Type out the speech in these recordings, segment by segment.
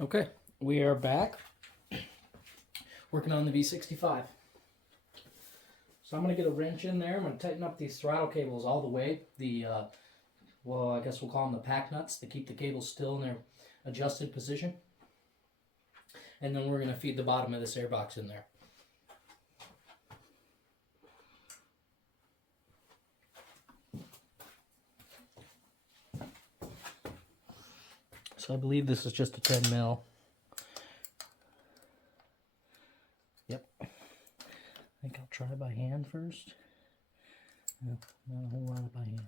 Okay, we are back working on the V65. So I'm going to get a wrench in there. I'm going to tighten up these throttle cables all the way. Well, I guess we'll call them the pack nuts to keep the cables still in their adjusted position. And then we're going to feed the bottom of this airbox in there. So I believe this is just a 10 mil. Yep. I think I'll try by hand first. No, not a whole lot by hand.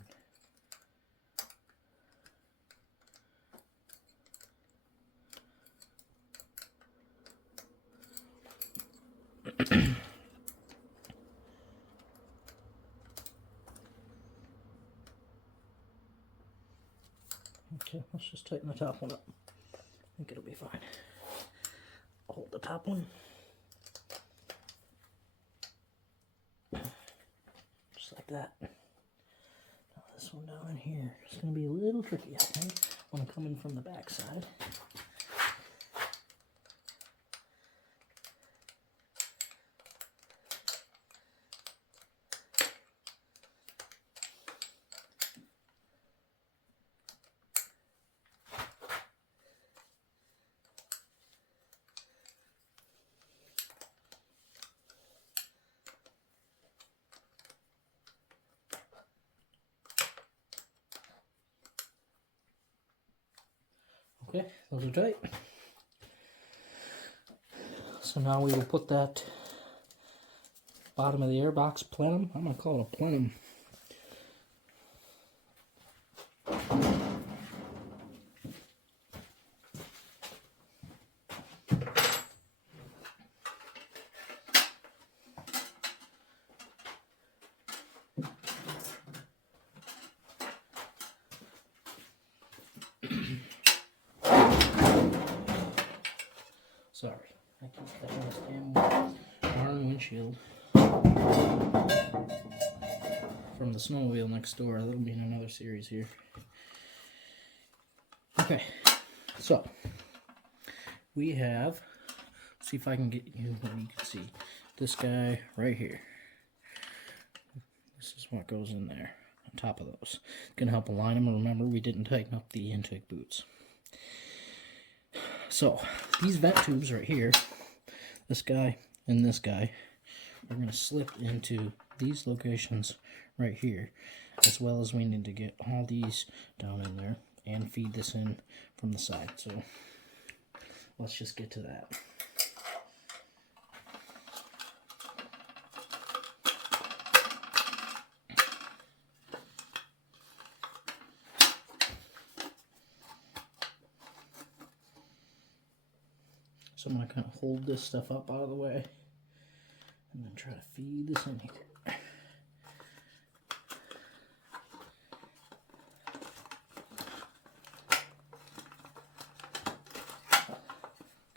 Okay, let's just tighten the top one up. I think it'll be fine. Hold the top one. Just like that. Now this one down in here is going to be a little tricky, I think, when I'm coming from the back side. Okay, those are tight. So now we will put that bottom of the airbox plenum. I'm going to call it a plenum. Sorry, I keep cutting this damn darn windshield from the snowmobile next door. That'll be in another series here. Okay, so we have, let's see if I can get you what you can see. This guy right here. This is what goes in there on top of those. Gonna help align them. Remember, we didn't tighten up the intake boots. So these vent tubes right here, this guy and this guy, are going to slip into these locations right here, as well as we need to get all these down in there and feed this in from the side. So let's just get to that. So I'm going to kind of hold this stuff up out of the way and then try to feed this in here.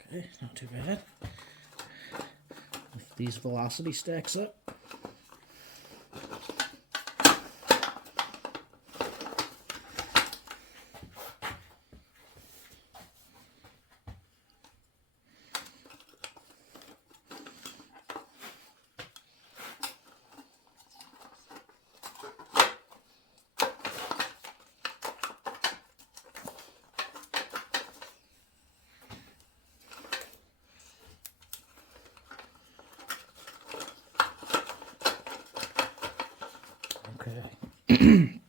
Okay, not too bad. If these velocity stacks up. Okay.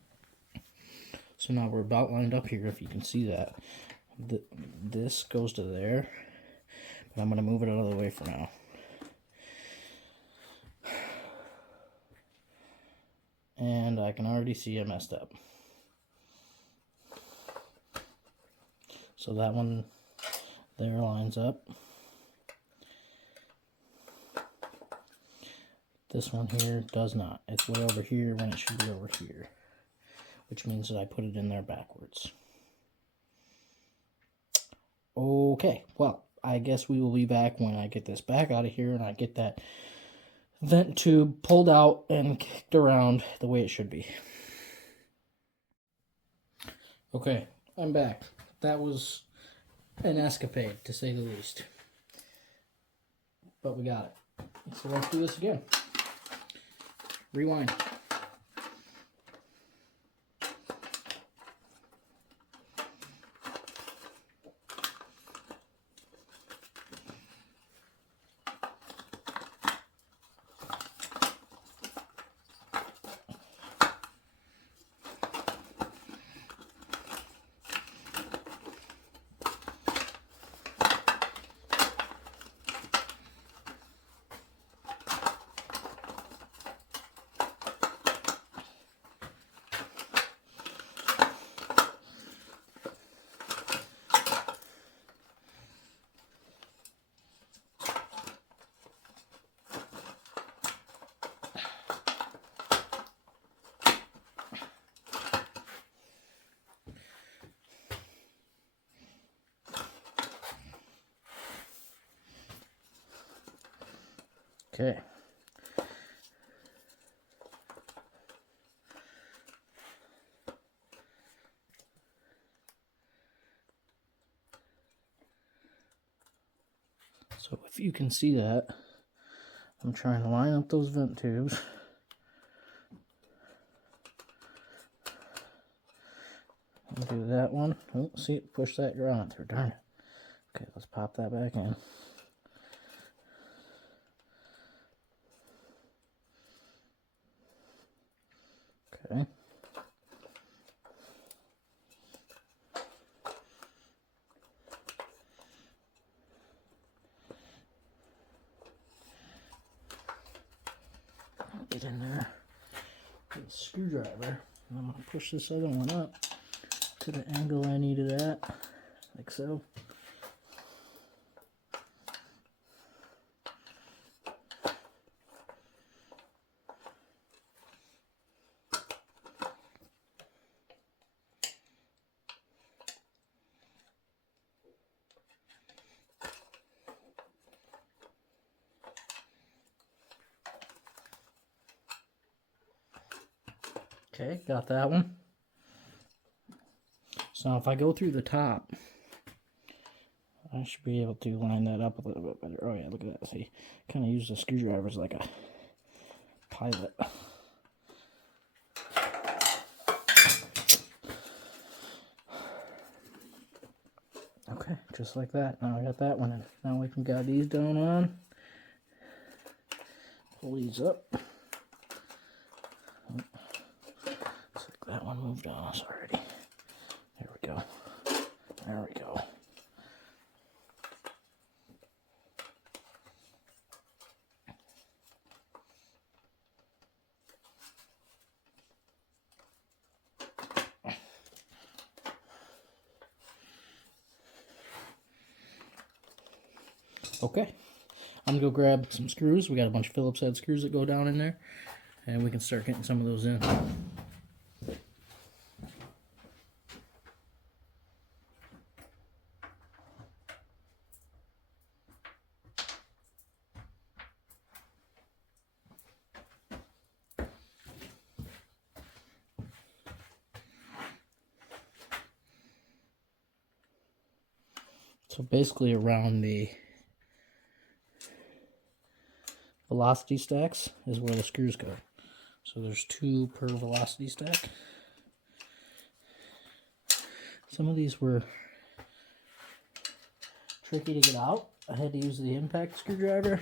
So now we're about lined up here, if you can see that. This goes to there, but I'm going to move it out of the way for now. And I can already see I messed up. So that one there lines up. This one here does not. It's way over here when it should be over here, which means that I put it in there backwards. Okay, well, I guess we will be back when I get this back out of here and I get that vent tube pulled out and kicked around the way it should be. Okay, I'm back. That was an escapade, to say the least. But we got it. So let's do this again. Rewind. Okay. So if you can see that, I'm trying to line up those vent tubes. I'll do that one. Oh, see it, push that ground through, darn it. Okay, let's pop that back in. Okay. Get in there with a screwdriver. And I'm going to push this other one up to the angle I need it at, like so. Okay, got that one. So if I go through the top, I should be able to line that up a little bit better. Oh yeah, look at that. See, kind of use the screwdrivers like a pilot. Okay, just like that. Now I got that one in. Now we can get these down on. Pull these up. Looks like that one moved on us already. There we go. There we go. Okay, I'm gonna go grab some screws. We got a bunch of Phillips head screws that go down in there, and we can start getting some of those in. So basically around the velocity stacks is where the screws go. So there's 2 per velocity stack. Some of these were tricky to get out. I had to use the impact screwdriver.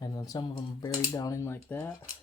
And then some of them buried down in like that.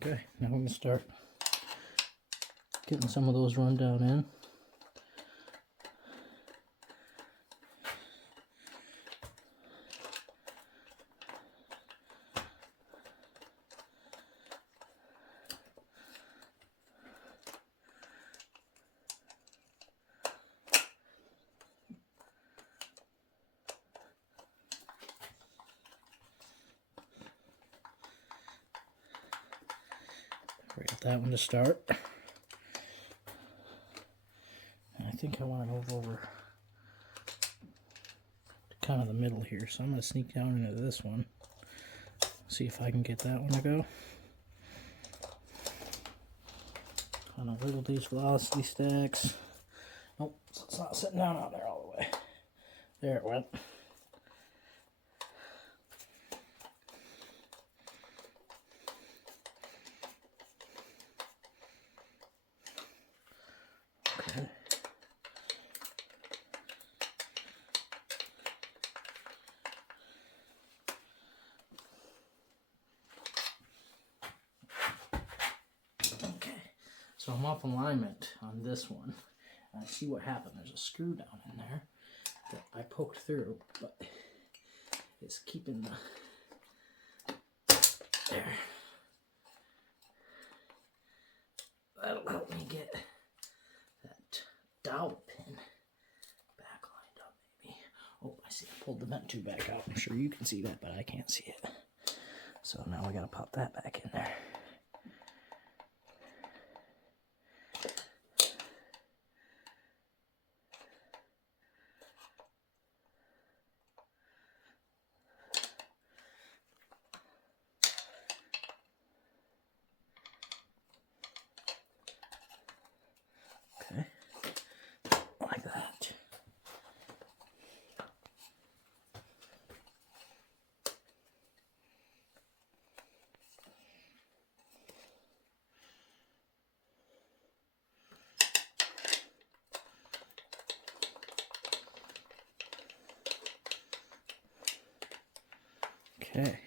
Okay, now we're going to start getting some of those run down in. that one to start. And I think I want to move over to kind of the middle here. So I'm going to sneak down into this one. See if I can get that one to go. Kind of wiggle these velocity stacks. Nope, so it's not sitting down on there all the way. There it went. Okay. So I'm off alignment on this one. And I see what happened. There's a screw down in there that I poked through, but it's keeping the... There. That'll help me get that dowel pin back lined up, maybe. Oh, I see. I pulled the vent tube back out. I'm sure you can see that, but I can't see it. So now we got to pop that back in there. Okay, like that. Okay.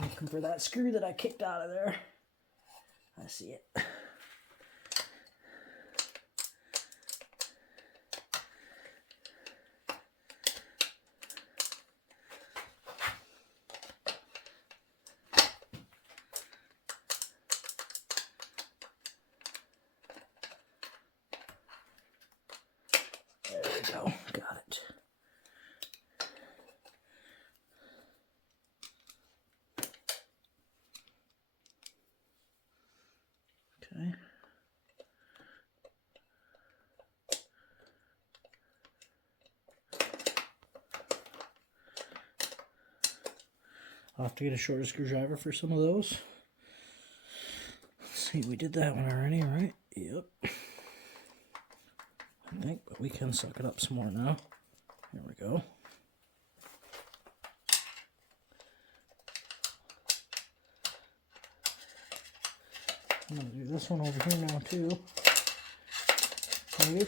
I'm looking for that screw that I kicked out of there. I see it. There we go. Got it. Okay. I'll have to get a shorter screwdriver for some of those. Let's see, we did that one already, right? Yep. I think, but we can suck it up some more now. Here we go. I'm going to do this one over here now too. Maybe.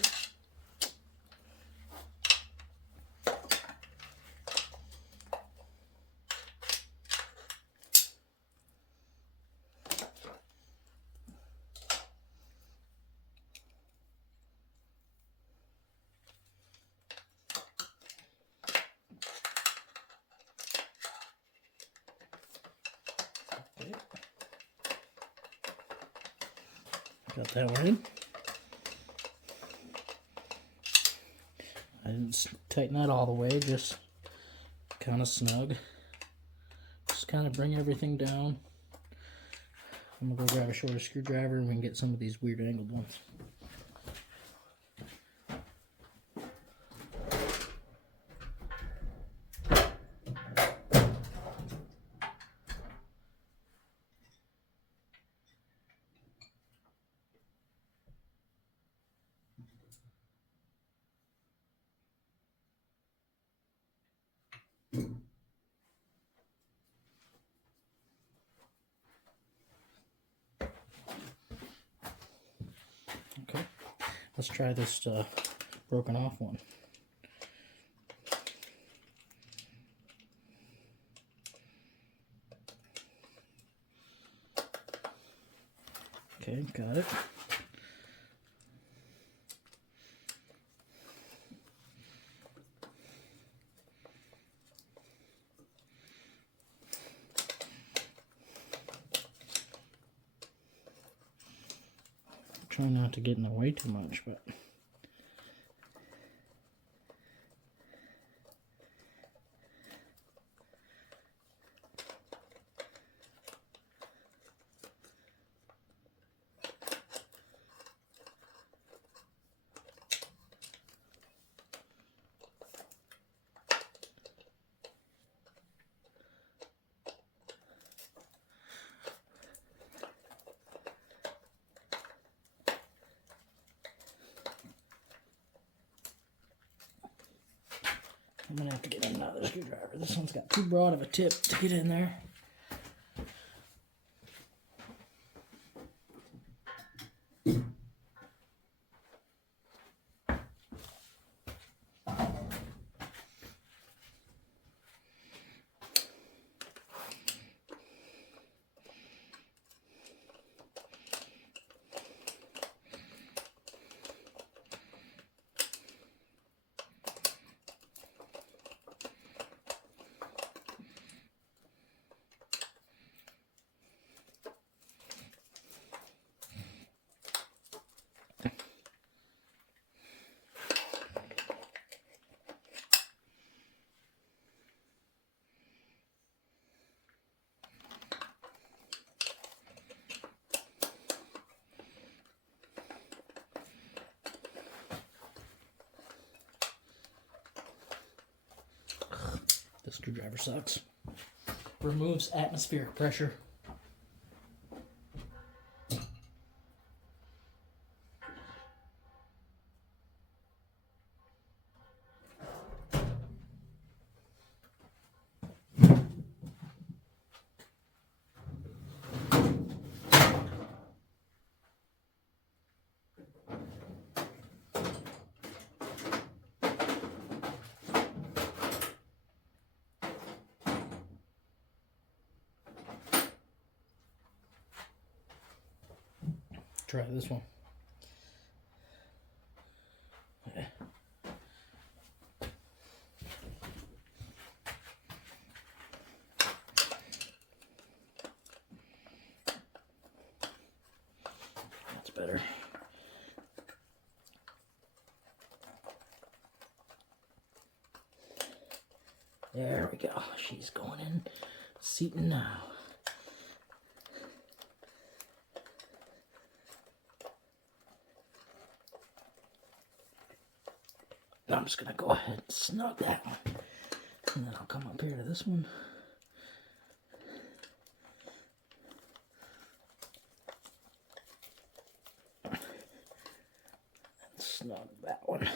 Okay. Got that one in. I didn't tighten that all the way, just kind of snug. Just kind of bring everything down. I'm gonna go grab a shorter screwdriver and we can get some of these weird angled ones. Let's try this broken off one. Okay, got it. Try not to get in the way too much, but I'm gonna have to get another screwdriver. This one's got too broad of a tip to get in there. The screwdriver sucks. Removes atmospheric pressure. Try this one. Okay. That's better. There we go. She's going in, seating now. I'm just going to go ahead and snug that one. And then I'll come up here to this one. And snug that one.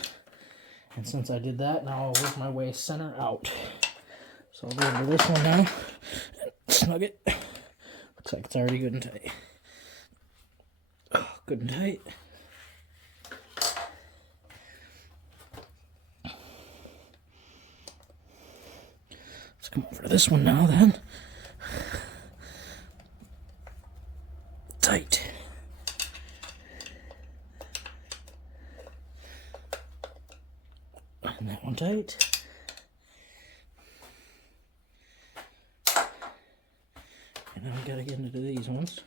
And since I did that, now I'll work my way center out. So I'll go over to this one now and snug it. Looks like it's already good and tight. Oh, good and tight. Let's come over to this one now then. Tight. And that one tight. And now we gotta get into these ones.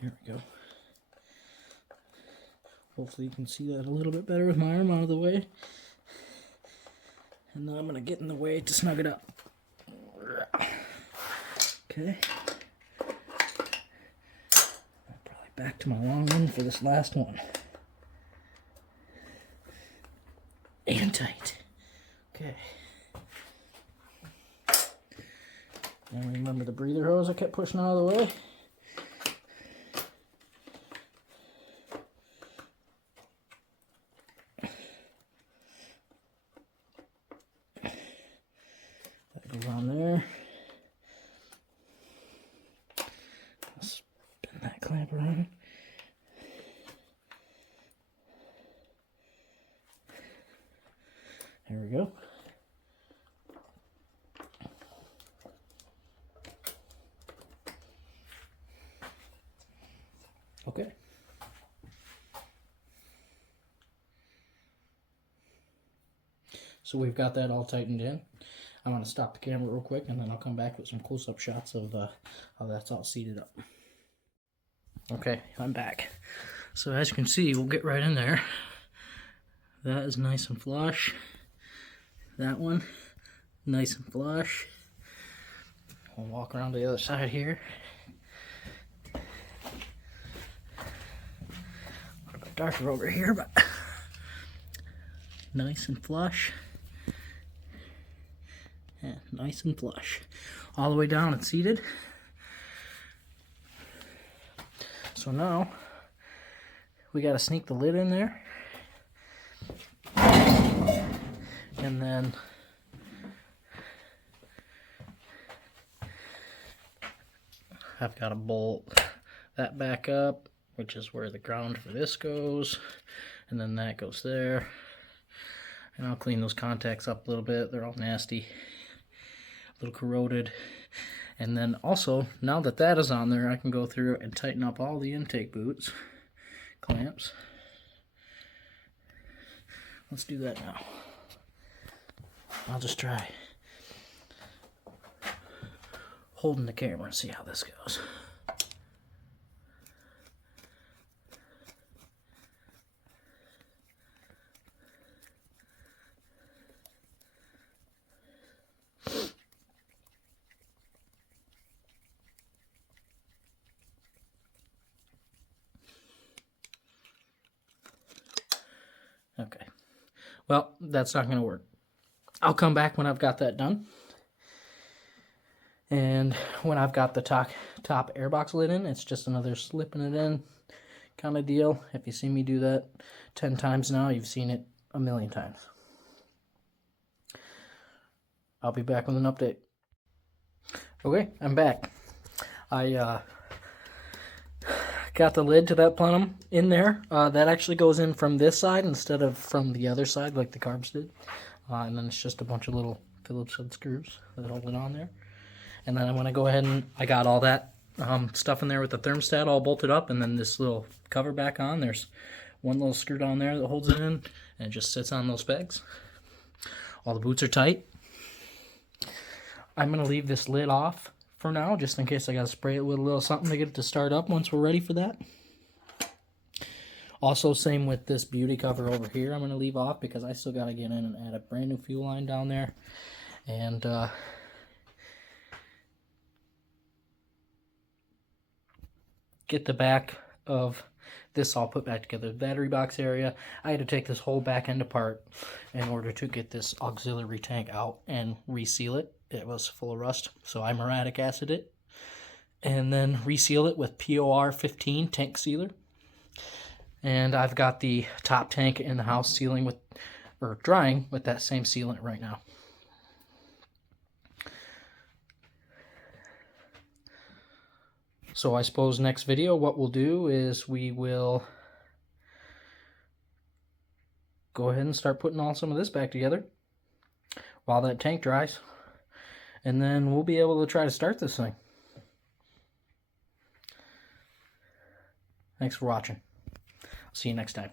Here we go. Hopefully you can see that a little bit better with my arm out of the way. And then I'm gonna get in the way to snug it up. Okay. Probably back to my long one for this last one. And tight. Okay. And remember the breather hose I kept pushing out of the way? That goes on there. that clamp around. There we go. Okay. So we've got that all tightened in. I'm going to stop the camera real quick and then I'll come back with some close-up shots of how that's all seated up. Okay, I'm back. So as you can see, we'll get right in there. That is nice and flush. That one, nice and flush. We'll walk around to the other side here. A little bit darker over here, but nice and flush. Yeah, nice and flush. All the way down and seated. So now, we gotta sneak the lid in there. And then I've got to bolt that back up, which is where the ground for this goes. And then that goes there. And I'll clean those contacts up a little bit. They're all nasty, a little corroded. And then also, now that that is on there, I can go through and tighten up all the intake boots clamps. Let's do that now. I'll just try holding the camera and see how this goes. Okay. Well, that's not going to work. I'll come back when I've got that done. And when I've got the top airbox lid in, it's just another slipping it in kind of deal. If you see me do that 10 times now, you've seen it a million times. I'll be back with an update. Okay, I'm back. I got the lid to that plenum in there. That actually goes in from this side instead of from the other side like the carbs did. And then it's just a bunch of little Phillips head screws that hold it on there. And then I'm going to go ahead and I got all that stuff in there with the thermostat all bolted up, and then this little cover back on. There's one little screw down there that holds it in, and it just sits on those pegs. All the boots are tight. I'm going to leave this lid off for now, just in case I got to spray it with a little something to get it to start up once we're ready for that. Also, same with this beauty cover over here, I'm going to leave off because I still got to get in and add a brand new fuel line down there. And get the back of this all put back together. The battery box area, I had to take this whole back end apart in order to get this auxiliary tank out and reseal it. It was full of rust, so I muriatic acid it and then reseal it with POR 15 tank sealer. And I've got the top tank in the house sealing with, or drying with that same sealant right now. So I suppose next video what we'll do is we will go ahead and start putting all some of this back together while that tank dries. And then we'll be able to try to start this thing. Thanks for watching. See you next time.